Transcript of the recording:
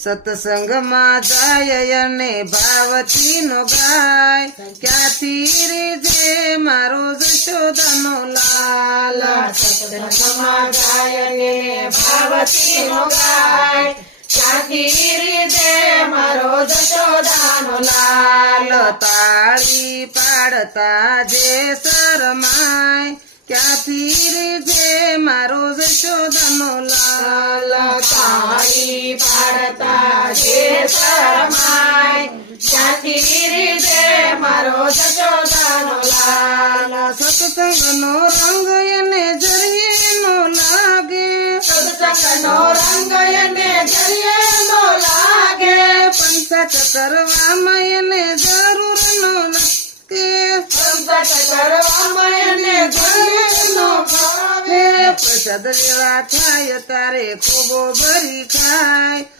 સત્સંગમાં જાય અને ભાવથી નો ગાય ક્યાંથી રીજે મારો જશોદાનો લાલ સત્સંગમાં જાય ને ભાવથી નો ગાય ક્યાંથી રીજે મારો જશોદાનો લાલ તાળી પાડતા જે શરમાય ક્યાંથી રીજે મારો જશોદાનો લાલ તાળી પાડતા જે શરમાય ક્યાંથી રીજે મારો જશોદાનો લાલ સત્સંગનો રંગ એને જરીએ નો લાગે સત્સંગનો રંગ એને જરીએ નો લાગે પંચાયત કરવામાં એને જરૂર નો લાગે પંચાયત કરવામાં એને જરીએ નો ભાવે પ્રસાદ લેવા થાય તારે ખોબો ભરી ખાય